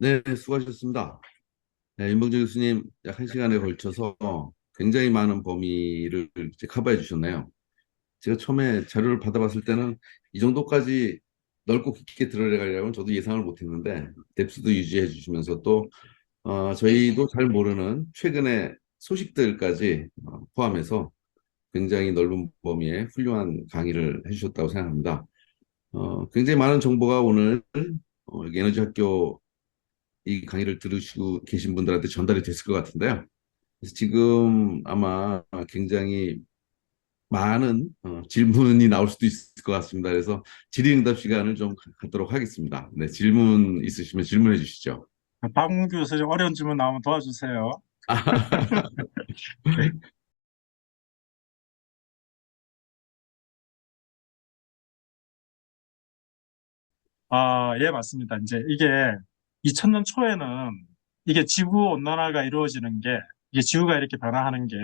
네, 수고하셨습니다. 네, 윤봉주 교수님 약 1시간에 걸쳐서 굉장히 많은 범위를 이제 커버해 주셨네요. 제가 처음에 자료를 받아봤을 때는 이 정도까지 넓고 깊게 들어가려고는 저도 예상을 못했는데 뎁스도 유지해 주시면서 또 저희도 잘 모르는 최근의 소식들까지 포함해서 굉장히 넓은 범위의 훌륭한 강의를 해주셨다고 생각합니다. 굉장히 많은 정보가 오늘 여기 에너지 학교 이 강의를 들으시고 계신 분들한테 전달이 됐을 것 같은데요. 그래서 지금 아마 굉장히 많은 질문이 나올 수도 있을 것 같습니다. 그래서 질의응답 시간을 좀 갖도록 하겠습니다. 네, 질문 있으시면 질문해 주시죠. 박문규 교수님 어려운 질문 나오면 도와주세요. 예, 맞습니다. 이제 이게 2000년 초에는 이게 지구 온난화가 이루어지는 게 이게 지구가 이렇게 변화하는 게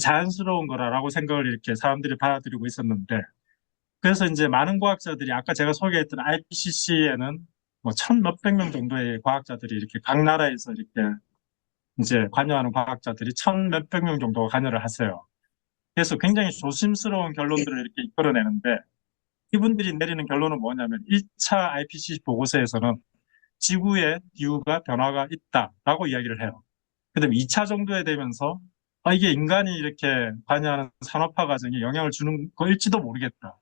자연스러운 거라고 생각을 이렇게 사람들이 받아들이고 있었는데 그래서 이제 많은 과학자들이 아까 제가 소개했던 IPCC에는 뭐 천 몇백 명 정도의 과학자들이 이렇게 각 나라에서 이렇게 이제 관여하는 과학자들이 천 몇백 명 정도가 관여를 하세요. 그래서 굉장히 조심스러운 결론들을 이렇게 이끌어내는데 이분들이 내리는 결론은 뭐냐면 1차 IPCC 보고서에서는 지구의 기후가 변화가 있다라고 이야기를 해요. 그다음에 2차 정도에 되면서 이게 인간이 이렇게 관여하는 산업화 과정에 영향을 주는 거일지도 모르겠다.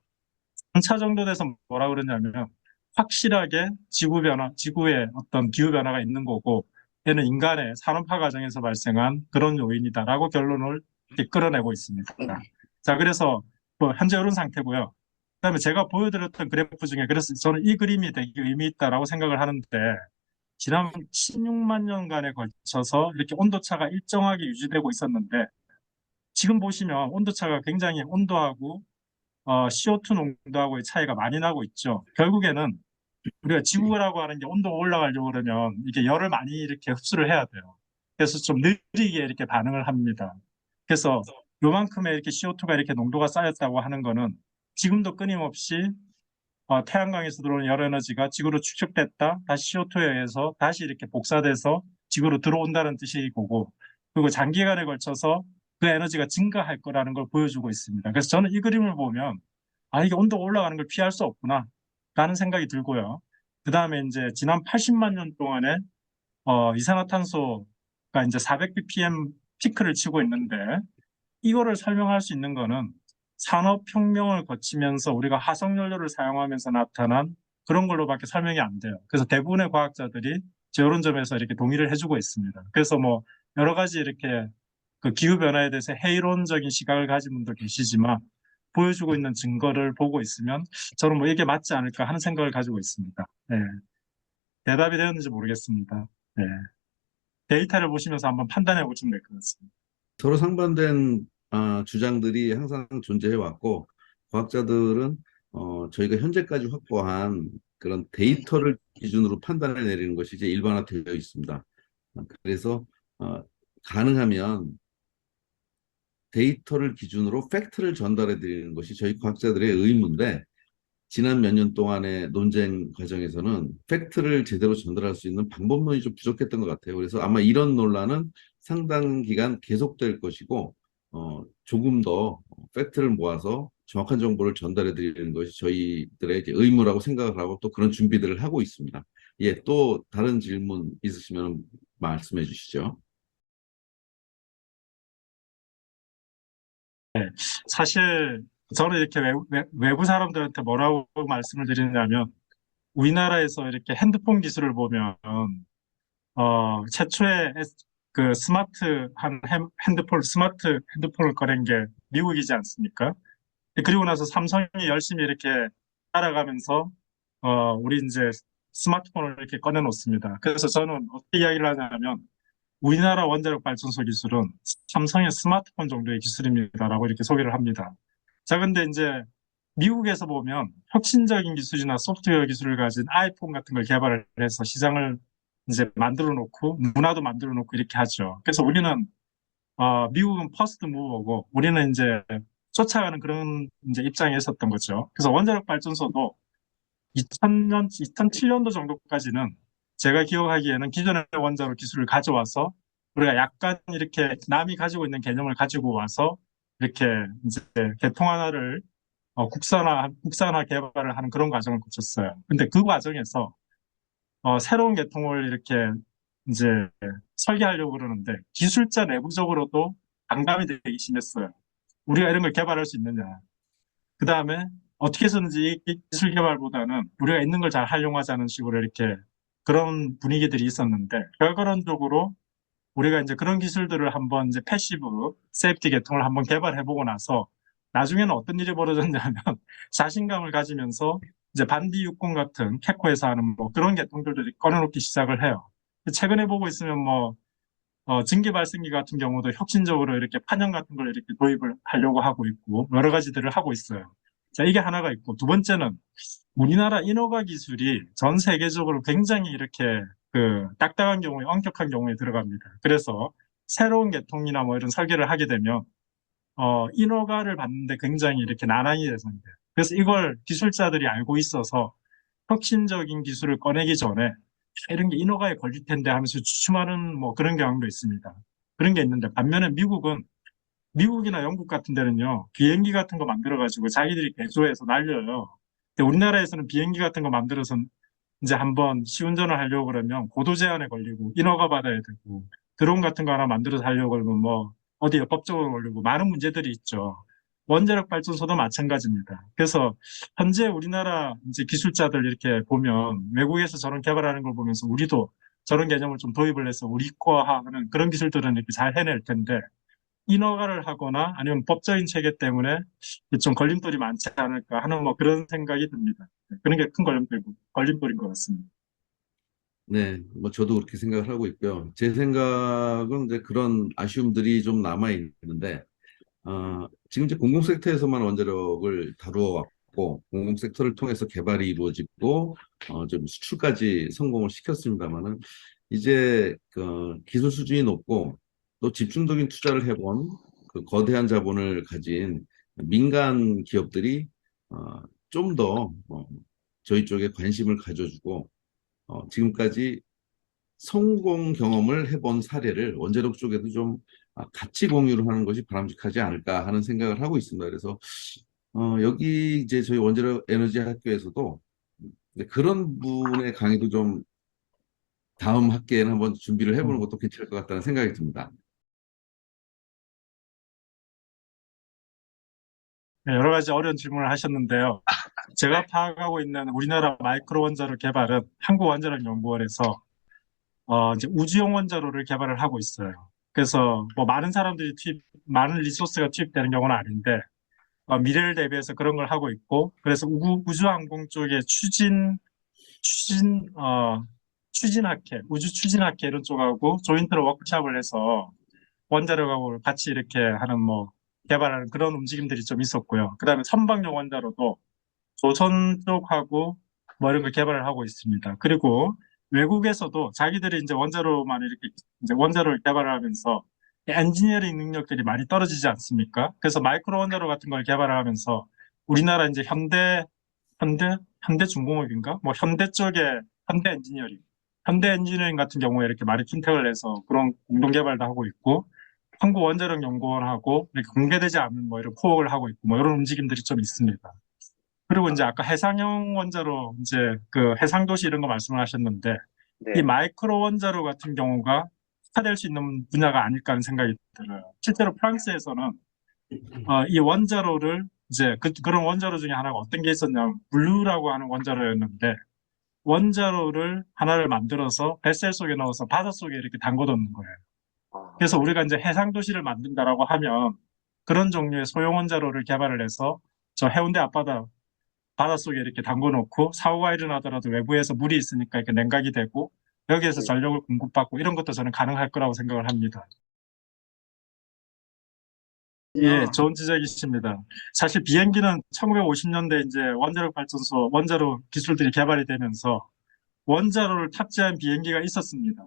3차 정도 돼서 뭐라 그러냐면 확실하게 지구 변화, 지구의 어떤 기후 변화가 있는 거고 얘는 인간의 산업화 과정에서 발생한 그런 요인이다라고 결론을 이렇게 끌어내고 있습니다. 자, 그래서 뭐 현재 이런 상태고요. 그다음에 제가 보여드렸던 그래프 중에 그래서 저는 이 그림이 되게 의미 있다라고 생각을 하는데 지난 16만 년간에 걸쳐서 이렇게 온도차가 일정하게 유지되고 있었는데 지금 보시면 온도차가 굉장히 온도하고 CO2 농도하고의 차이가 많이 나고 있죠. 결국에는 우리가 지구라고 하는 게 온도가 올라가려고 그러면 이게 열을 많이 이렇게 흡수를 해야 돼요. 그래서 좀 느리게 이렇게 반응을 합니다. 그래서 요만큼의 이렇게 CO2가 이렇게 농도가 쌓였다고 하는 거는 지금도 끊임없이 태양광에서 들어오는 열 에너지가 지구로 축적됐다 다시 CO2에 의해서 다시 이렇게 복사돼서 지구로 들어온다는 뜻이 거고 그리고 장기간에 걸쳐서 그 에너지가 증가할 거라는 걸 보여주고 있습니다. 그래서 저는 이 그림을 보면 이게 온도가 올라가는 걸 피할 수 없구나 라는 생각이 들고요. 그 다음에 이제 지난 80만 년 동안에 이산화탄소가 이제 400 ppm 피크를 치고 있는데 이거를 설명할 수 있는 거는 산업혁명을 거치면서 우리가 화석연료를 사용하면서 나타난 그런 걸로밖에 설명이 안 돼요. 그래서 대부분의 과학자들이 이런 점에서 이렇게 동의를 해주고 있습니다. 그래서 뭐 여러 가지 이렇게 그 기후변화에 대해서 회의론적인 시각을 가진 분도 계시지만 보여주고 있는 증거를 보고 있으면 저는 뭐 이게 맞지 않을까 하는 생각을 가지고 있습니다. 네. 대답이 되었는지 모르겠습니다. 네. 데이터를 보시면서 한번 판단해 보시면 될 것 같습니다. 서로 상반된 주장들이 항상 존재해 왔고 과학자들은 저희가 현재까지 확보한 그런 데이터를 기준으로 판단을 내리는 것이 이제 일반화되어 있습니다. 그래서 어, 가능하면 데이터를 기준으로 팩트를 전달해 드리는 것이 저희 과학자들의 의무인데 지난 몇 년 동안의 논쟁 과정에서는 팩트를 제대로 전달할 수 있는 방법론이 좀 부족했던 것 같아요. 그래서 아마 이런 논란은 상당 기간 계속될 것이고 조금 더 팩트를 모아서 정확한 정보를 전달해 드리는 것이 저희들의 이제 의무라고 생각을 하고 또 그런 준비들을 하고 있습니다. 예, 또 다른 질문 있으시면 말씀해 주시죠. 사실 저는 이렇게 외부 사람들한테 뭐라고 말씀을 드리냐면 우리나라에서 이렇게 핸드폰 기술을 보면 최초에 그 스마트한 스마트 핸드폰을 꺼낸 게 미국이지 않습니까? 그리고 나서 삼성이 열심히 이렇게 따라가면서 우리 이제 스마트폰을 이렇게 꺼내놓습니다. 그래서 저는 어떻게 이야기를 하냐면 우리나라 원자력 발전소 기술은 삼성의 스마트폰 정도의 기술입니다라고 이렇게 소개를 합니다. 자, 근데 이제 미국에서 보면 혁신적인 기술이나 소프트웨어 기술을 가진 아이폰 같은 걸 개발을 해서 시장을 이제 만들어 놓고 문화도 만들어 놓고 이렇게 하죠. 그래서 우리는 미국은 퍼스트 무버고 우리는 이제 쫓아가는 그런 이제 입장에 있었던 거죠. 그래서 원자력 발전소도 2000년, 2007년도 정도까지는 제가 기억하기에는 기존의 원자로 기술을 가져와서 우리가 약간 이렇게 남이 가지고 있는 개념을 가지고 와서 이렇게 이제 개통 하나를 국산화 개발을 하는 그런 과정을 거쳤어요. 근데 그 과정에서 새로운 계통을 이렇게 이제 설계하려고 그러는데 기술자 내부적으로도 반감이 되기 심했어요. 우리가 이런 걸 개발할 수 있느냐. 그 다음에 어떻게 해서든지 이 기술 개발보다는 우리가 있는 걸 잘 활용하자는 식으로 이렇게 그런 분위기들이 있었는데 결과론적으로 우리가 이제 그런 기술들을 한번 이제 패시브 세이프티 계통을 한번 개발해보고 나서 나중에는 어떤 일이 벌어졌냐면 자신감을 가지면서 이제 반디 육군 같은 캐코에서 하는 뭐 그런 계통들도 꺼내놓기 시작을 해요. 최근에 보고 있으면 뭐 증기 발생기 같은 경우도 혁신적으로 이렇게 판형 같은 걸 이렇게 도입을 하려고 하고 있고 여러 가지들을 하고 있어요. 자, 이게 하나가 있고 두 번째는 우리나라 인허가 기술이 전 세계적으로 굉장히 이렇게 그 딱딱한 경우에 엄격한 경우에 들어갑니다. 그래서 새로운 계통이나 뭐 이런 설계를 하게 되면 인허가를 받는데 굉장히 이렇게 난항이 예상돼요. 그래서 이걸 기술자들이 알고 있어서 혁신적인 기술을 꺼내기 전에 이런 게 인허가에 걸릴 텐데 하면서 주춤하는 뭐 그런 경향도 있습니다. 그런 게 있는데 반면에 미국이나 영국 같은 데는요 비행기 같은 거 만들어가지고 자기들이 개조해서 날려요. 근데 우리나라에서는 비행기 같은 거 만들어서 이제 한번 시운전을 하려고 그러면 고도 제한에 걸리고 인허가 받아야 되고 드론 같은 거 하나 만들어서 하려고 그러면 뭐 어디에 법적으로 걸리고 많은 문제들이 있죠. 원자력 발전소도 마찬가지입니다. 그래서 현재 우리나라 이제 기술자들 이렇게 보면 외국에서 저런 개발하는 걸 보면서 우리도 저런 개념을 좀 도입을 해서 우리 거하는 그런 기술들은 이렇게 잘 해낼 텐데 인허가를 하거나 아니면 법적인 체계 때문에 좀 걸림돌이 많지 않을까 하는 뭐 그런 생각이 듭니다. 그런 게 큰 걸림돌인 것 같습니다. 네, 뭐 저도 그렇게 생각을 하고 있고요. 제 생각은 이제 그런 아쉬움들이 좀 남아 있는데, 지금 이제 공공섹터에서만 원자력을 다루어 왔고, 공공섹터를 통해서 개발이 이루어지고, 좀 수출까지 성공을 시켰습니다만은, 이제 그 기술 수준이 높고, 또 집중적인 투자를 해본 그 거대한 자본을 가진 민간 기업들이 좀 더 저희 쪽에 관심을 가져주고, 지금까지 성공 경험을 해본 사례를 원자력 쪽에도 좀 같이 공유를 하는 것이 바람직하지 않을까 하는 생각을 하고 있습니다. 그래서 여기 이제 저희 원자력 에너지 학교에서도 그런 분의 강의도 좀 다음 학기에는 한번 준비를 해보는 것도 괜찮을 것 같다는 생각이 듭니다. 네, 여러 가지 어려운 질문을 하셨는데요. 제가 파악하고 있는 우리나라 마이크로 원자로 개발은 한국원자력연구원에서 이제 우주용 원자로를 개발을 하고 있어요. 그래서 뭐 많은 사람들이 많은 리소스가 투입되는 경우는 아닌데 미래를 대비해서 그런 걸 하고 있고 그래서 우주항공 쪽에 추진, 추진학회, 우주 추진학회 이런 쪽하고 조인트로 워크숍을 해서 원자력하고 같이 이렇게 하는 뭐 개발하는 그런 움직임들이 좀 있었고요. 그다음에 선박용 원자로도 조선 쪽하고 뭐 이런 걸 개발을 하고 있습니다. 그리고 외국에서도 자기들이 이제 원자로만 이렇게 이제 원자로를 개발하면서 엔지니어링 능력들이 많이 떨어지지 않습니까? 그래서 마이크로 원자로 같은 걸 개발을 하면서 우리나라 이제 현대중공업인가? 뭐 현대 쪽에 현대 엔지니어링, 현대 엔지니어링 같은 경우에 이렇게 많이 핀택을 해서 그런 공동 개발도 하고 있고 한국원자력연구원하고 이렇게 공개되지 않는 뭐 이런 코어를 하고 있고 뭐 이런 움직임들이 좀 있습니다. 그리고 이제 아까 해상형 원자로 이제 그 해상도시 이런 거 말씀을 하셨는데 이 네. 마이크로 원자로 같은 경우가 특화될 수 있는 분야가 아닐까 하는 생각이 들어요. 실제로 프랑스에서는 이 원자로를 이제 그런 원자로 중에 하나가 어떤 게 있었냐면 블루라고 하는 원자로였는데 원자로를 하나를 만들어서 뱃셀 속에 넣어서 바닷속에 이렇게 담궈놓는 거예요. 그래서 우리가 이제 해상 도시를 만든다라고 하면 그런 종류의 소형 원자로를 개발을 해서 저 해운대 앞바다 바닷속에 이렇게 담궈놓고 사고가 일어나더라도 외부에서 물이 있으니까 이렇게 냉각이 되고 여기에서 전력을 공급받고 이런 것도 저는 가능할 거라고 생각을 합니다. 예, 좋은 지적이십니다. 사실 비행기는 1950년대 이제 원자력 발전소, 원자로 기술들이 개발이 되면서 원자로를 탑재한 비행기가 있었습니다.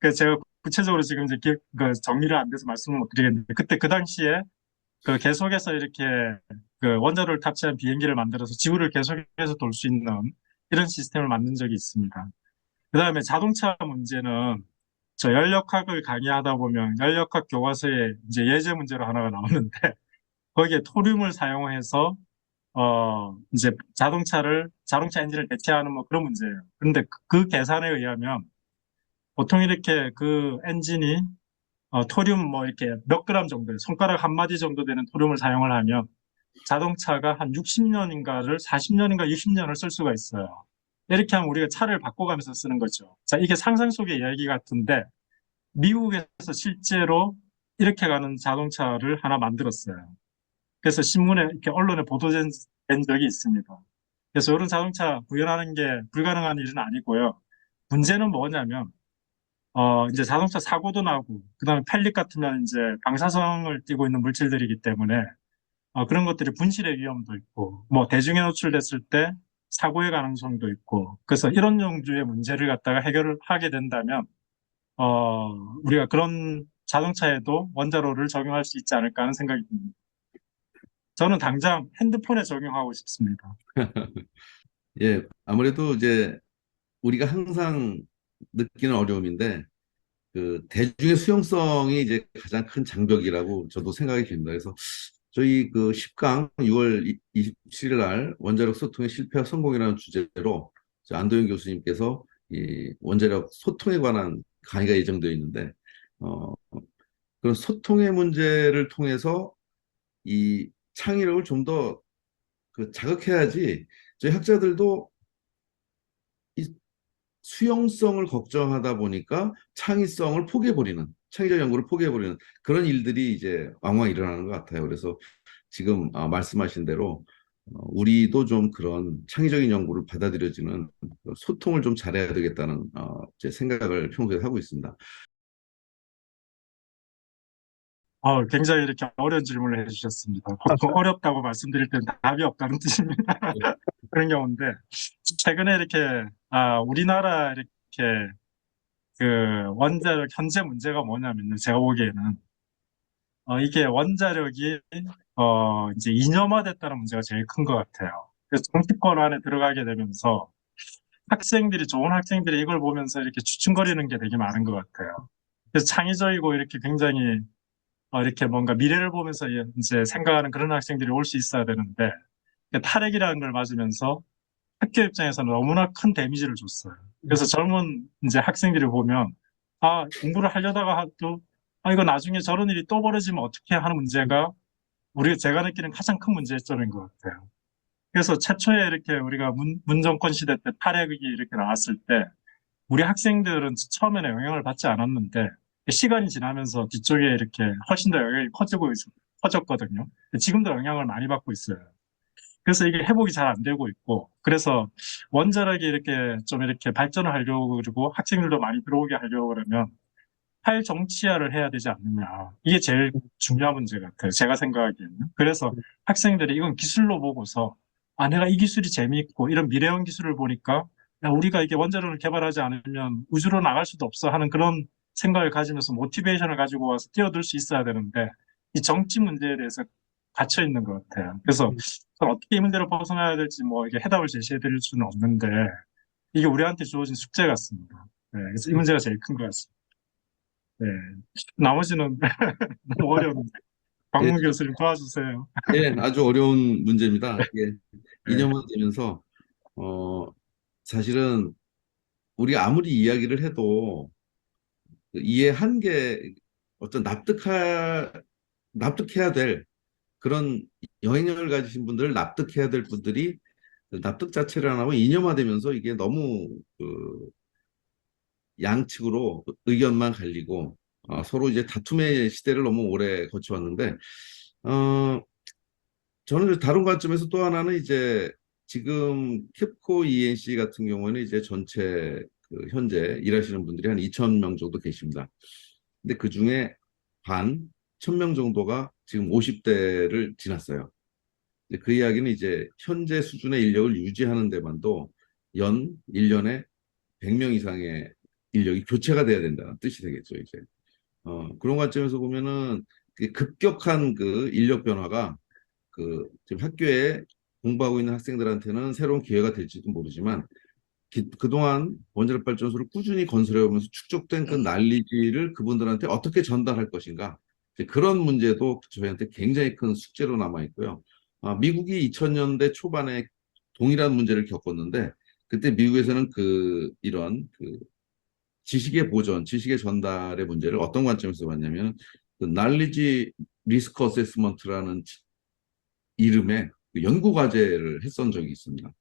그래서 제가 구체적으로 지금 이제 그 정리를 안 돼서 말씀을 못 드리겠는데 그때 그 당시에 그 계속해서 이렇게 그 원자로를 탑재한 비행기를 만들어서 지구를 계속해서 돌 수 있는 이런 시스템을 만든 적이 있습니다. 그다음에 자동차 문제는 저 연력학을 강의하다 보면 연력학 교과서에 이제 예제 문제로 하나가 나오는데 거기에 토륨을 사용해서 이제 자동차 엔진을 대체하는 뭐 그런 문제예요. 그런데 그 계산에 의하면 보통 이렇게 그 엔진이 토륨 뭐 이렇게 몇 그램 정도, 손가락 한 마디 정도 되는 토륨을 사용을 하면 자동차가 한 60년인가를 40년인가 60년을 쓸 수가 있어요. 이렇게 하면 우리가 차를 바꿔가면서 쓰는 거죠. 자, 이게 상상 속의 이야기 같은데 미국에서 실제로 이렇게 가는 자동차를 하나 만들었어요. 그래서 신문에 이렇게 언론에 보도된 적이 있습니다. 그래서 이런 자동차 구현하는 게 불가능한 일은 아니고요. 문제는 뭐냐면 이제 자동차 사고도 나고 그다음에 편릭 같으면 이제 방사성을 띠고 있는 물질들이기 때문에 그런 것들이 분실의 위험도 있고 뭐 대중에 노출됐을 때 사고의 가능성도 있고 그래서 이런 종류의 문제를 갖다가 해결을 하게 된다면 우리가 그런 자동차에도 원자로를 적용할 수 있지 않을까 하는 생각이 듭니다. 저는 당장 핸드폰에 적용하고 싶습니다. 예, 아무래도 이제 우리가 항상 느끼는 어려움인데 그 대중의 수용성이 이제 가장 큰 장벽이라고 저도 생각이 듭니다. 그래서 저희 그 10강 6월 27일 날 원자력 소통의 실패와 성공이라는 주제로 안도현 교수님께서 이 원자력 소통에 관한 강의가 예정되어 있는데 어, 그런 소통의 문제를 통해서 이 창의력을 좀 더 그 자극해야지 저희 학자들도 이 수용성을 걱정하다 보니까 창의성을 포기해버리는, 창의적 연구를 포기해버리는 그런 일들이 이제 왕왕 일어나는 것 같아요. 그래서 지금 말씀하신 대로 우리도 좀 그런 창의적인 연구를 받아들여지는 소통을 좀 잘해야 되겠다는 제 생각을 평소에 하고 있습니다. 굉장히 이렇게 어려운 질문을 해주셨습니다. 보통 어렵다고 말씀드릴 때는 답이 없다는 뜻입니다. 그런 경우인데 최근에 이렇게 우리나라 이렇게 그 원자력 현재 문제가 뭐냐면요. 제가 보기에는 이게 원자력이 이제 이념화됐다는 문제가 제일 큰 것 같아요. 그래서 정치권 안에 들어가게 되면서 좋은 학생들이 이걸 보면서 이렇게 주춤거리는 게 되게 많은 것 같아요. 그래서 창의적이고 이렇게 굉장히 이렇게 뭔가 미래를 보면서 이제 생각하는 그런 학생들이 올 수 있어야 되는데 탈핵이라는 걸 맞으면서 학교 입장에서는 너무나 큰 데미지를 줬어요. 그래서 젊은 이제 학생들이 보면 공부를 하려다가 또 이거 나중에 저런 일이 또 벌어지면 어떻게 하는 문제가 제가 느끼는 가장 큰 문제점인 것 같아요. 그래서 최초에 이렇게 우리가 문정권 시대 때 탈핵이 이렇게 나왔을 때 우리 학생들은 처음에는 영향을 받지 않았는데 시간이 지나면서 뒤쪽에 이렇게 훨씬 더 영향이 커졌거든요. 지금도 영향을 많이 받고 있어요. 그래서 이게 회복이 잘 안 되고 있고 그래서 원자력이 이렇게 좀 이렇게 발전을 하려고 그리고 학생들도 많이 들어오게 하려고 그러면 탈정치화를 해야 되지 않느냐. 이게 제일 중요한 문제 같아요. 제가 생각하기에는. 그래서 학생들이 이건 기술로 보고서 내가 이 기술이 재미있고 이런 미래형 기술을 보니까 야, 우리가 이게 원자력을 개발하지 않으면 우주로 나갈 수도 없어 하는 그런 생각을 가지면서 모티베이션을 가지고 와서 뛰어들 수 있어야 되는데 이 정치 문제에 대해서 갇혀 있는 것 같아요. 그래서 어떻게 이 문제를 벗어나야 될지 뭐 이게 해답을 제시해 드릴 수는 없는데 이게 우리한테 주어진 숙제 같습니다. 네, 그래서 이 문제가 제일 큰 것 같습니다. 네. 나머지는 너무 어려운데. 예, 박문 교수님 도와주세요. 예, 아주 어려운 문제입니다. 예, 네. 이념화 되면서 어, 사실은 우리가 아무리 이야기를 해도 그 이해한 게 어떤 납득해야 될 그런 영향력을 가지신 분들을 납득해야 될 분들이 그 납득 자체를 안 하고 이념화되면서 이게 너무 그 양측으로 의견만 갈리고 서로 이제 다툼의 시대를 너무 오래 거쳐왔는데 어, 저는 다른 관점에서 또 하나는 이제 지금 캡코 ENC 같은 경우는 이제 전체 그 현재 일하시는 분들이 한 2천 명 정도 계십니다. 근데 그 중에 반, 1,000명 정도가 지금 50대를 지났어요. 그 이야기는 이제 현재 수준의 인력을 유지하는 데만도 연 1년에 100명 이상의 인력이 교체가 돼야 된다는 뜻이 되겠죠, 이제. 그런 관점에서 보면은 급격한 그 인력 변화가 그 지금 학교에 공부하고 있는 학생들한테는 새로운 기회가 될지도 모르지만 그동안 원자력 발전소를 꾸준히 건설해 오면서 축적된 그 난리지를 그분들한테 어떻게 전달할 것인가. 이제 그런 문제도 저희한테 굉장히 큰 숙제로 남아 있고요. 미국이 2000년대 초반에 동일한 문제를 겪었는데 그때 미국에서는 이런 지식의 보전, 지식의 전달의 문제를 어떤 관점에서 봤냐면 그 날리지 리스크 어세스먼트라는 이름의 그 연구 과제를 했던 적이 있습니다.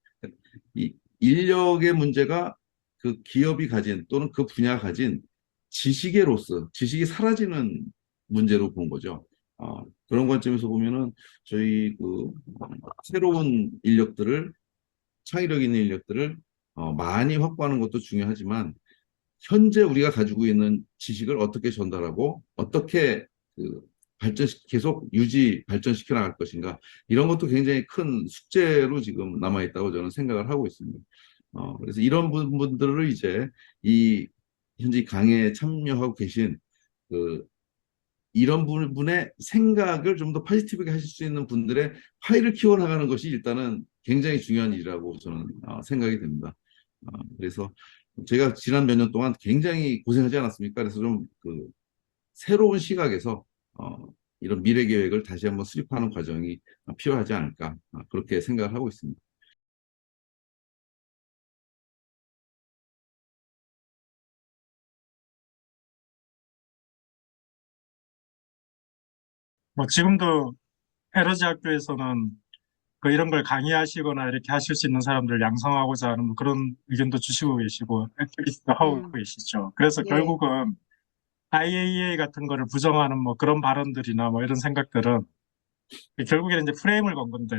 이 인력의 문제가 그 기업이 가진 또는 그 분야가 가진 지식의 로스, 지식이 사라지는 문제로 본 거죠. 그런 관점에서 보면은 저희 새로운 인력들을 창의력 있는 인력들을 많이 확보하는 것도 중요하지만 현재 우리가 가지고 있는 지식을 어떻게 전달하고 어떻게 그 계속 발전시켜 나갈 것인가 이런 것도 굉장히 큰 숙제로 지금 남아 있다고 저는 생각을 하고 있습니다. 그래서 이런 부분들을 이제 이 현재 강의에 참여하고 계신 그 이런 부분의 생각을 좀 더 포지티브하게 하실 수 있는 분들의 파일을 키워나가는 것이 일단은 굉장히 중요한 일이라고 저는 생각이 됩니다. 그래서 제가 지난 몇 년 동안 굉장히 고생하지 않았습니까? 그래서 좀 새로운 시각에서 이런 미래 계획을 다시 한번 수립하는 과정이 필요하지 않을까 그렇게 생각을 하고 있습니다. 뭐 지금도 에너지 학교에서는 이런 걸 강의하시거나 이렇게 하실 수 있는 사람들을 양성하고자 하는 뭐 그런 의견도 주시고 계시고 액티비스트도 하고 음, 계시죠. 그래서 예, 결국은 IAEA 같은 거를 부정하는 뭐 그런 발언들이나 뭐 이런 생각들은 결국에는 이제 프레임을 건 건데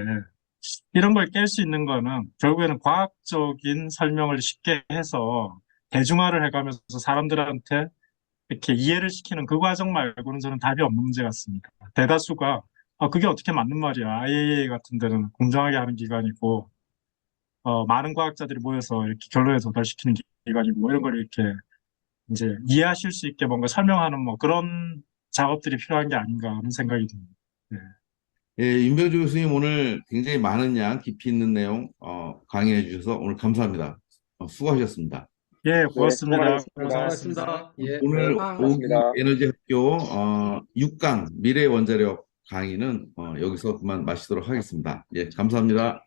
이런 걸 깰 수 있는 거는 결국에는 과학적인 설명을 쉽게 해서 대중화를 해가면서 사람들한테 이렇게 이해를 시키는 그 과정 말고는 저는 답이 없는 문제 같습니다. 대다수가 그게 어떻게 맞는 말이야. IAEA 같은 데는 공정하게 하는 기관이고 많은 과학자들이 모여서 이렇게 결론에 도달시키는 기관이고 뭐 이런 걸 이렇게 이제 이해하실 수 있게 뭔가 설명하는 뭐 그런 작업들이 필요한 게 아닌가 하는 생각이 듭니다. 네. 예, 윤병주 교수님 오늘 굉장히 많은 양 깊이 있는 내용 강의해 주셔서 오늘 감사합니다. 수고하셨습니다. 예, 네, 수고 고맙습니다. 많으셨습니다. 고생하셨습니다. 수고하셨습니다. 예. 오늘 아, 오기 고맙습니다. 에너지 학교 6강 미래 원자력 강의는 여기서 그만 마치도록 하겠습니다. 예, 감사합니다.